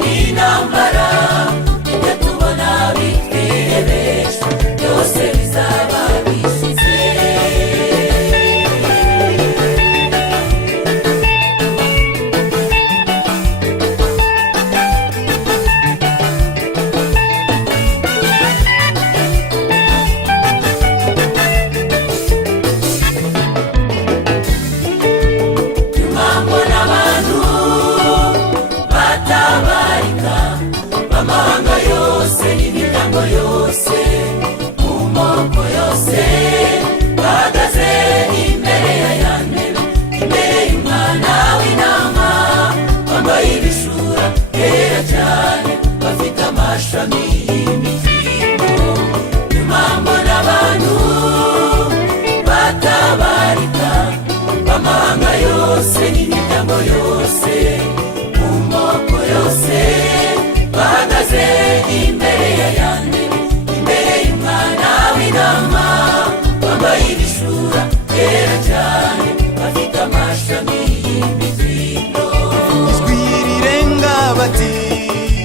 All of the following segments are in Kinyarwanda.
n'intambara ibyo tubona bitwihebesha byose bizaba bishize. Amahanga yose n'imiryango yose mu moko yose bahagaze imbere ya ntebe, imbere y'umwana w'intama bambaye ibishura byera cyane bafite amashami y'imikindo. Nyuma mbona abantu batabarika b'amahanga yose n'imiryango yose mu moko yose bahagaze imbere ya ntebe, imbere y'umwana w'intama bambaye ibishura byera cyane bafite amashami y'imikindo. Ijwi rirenga bati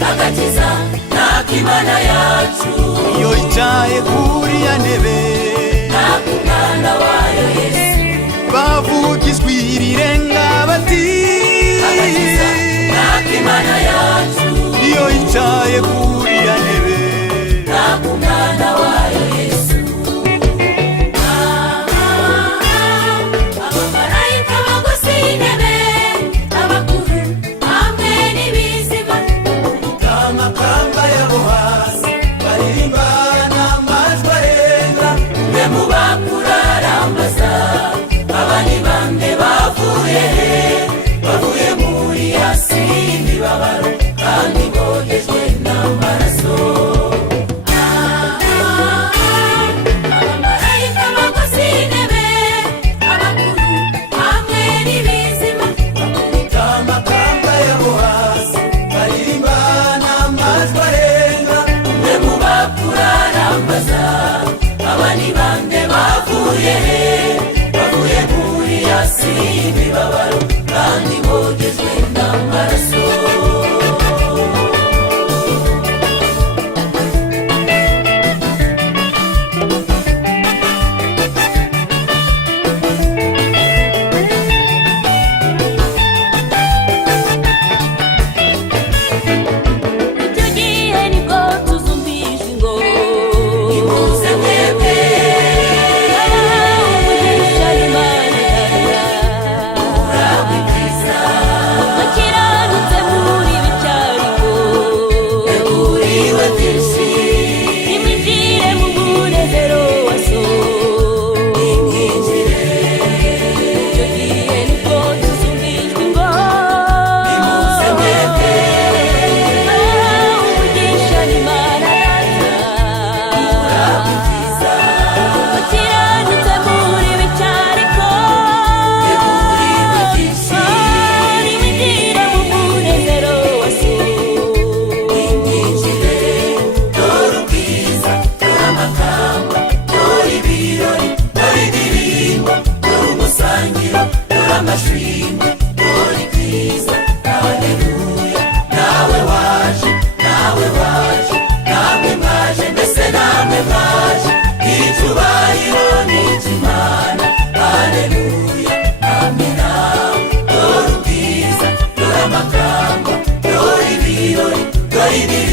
agakiza n'ak'Imana yacu, iyo yicaye kuri ya ntebe n'ak'umwana wayo Yesu. bavuga ijwi rirenga bati agakiza n'ak'Imana yacu, iyo yicaye kuri ya ntebe n'ak'umwana wayo Yesu. Abamarayika bagose intebe, abakuru hamwe n'ibizima, amakamba yabo hasi baririmba n'amajwi arenga. mwe mu bakurarambaza aba ni bande bavuye he? Bavuye muri yasi y'imibabaro kandi bogejwe n'amaraso. Abamarayika bagose intebe, abakuru hamwe n'ibizima, amakamba yabo hasi baririmba n'amajwi arenga. mwe mu bakurarambaza aba ni bande bavuye he? Bavuye muri yasi y'imibabaro kandi bogejwe n'amaraso. Icyo gihe nibwo tuzumvisha ingoma, nimuze mwebwe umugisha Imana uragwa ibyiza, mukiranutse muri bicariko teguriwe byinshi, nimwinjire mu munezero wa so. Nimwinjire, icyo gihe nibwo tuzumvishwa ingoma, nimuze mwebwe umugisha Imana uragwa ibyiza, mukiranutse muri bicariko teguriwe byinshi, nimwinjire mu munezero wa so. Nimwinjire, dore ubwiza, dore amakamba, dore ibirori, dore indirimbo, dore umusangiro, dore amashimwe, dore ibyiza. Haleluya, nawe waje, nawe waje, namwe mwaje, mbese namwe mwaje, icyubahiro ni icy'Imana. Haleluya, amina. Dore ubwiza, dore amakamba, dore ibirori, dore indirimbo,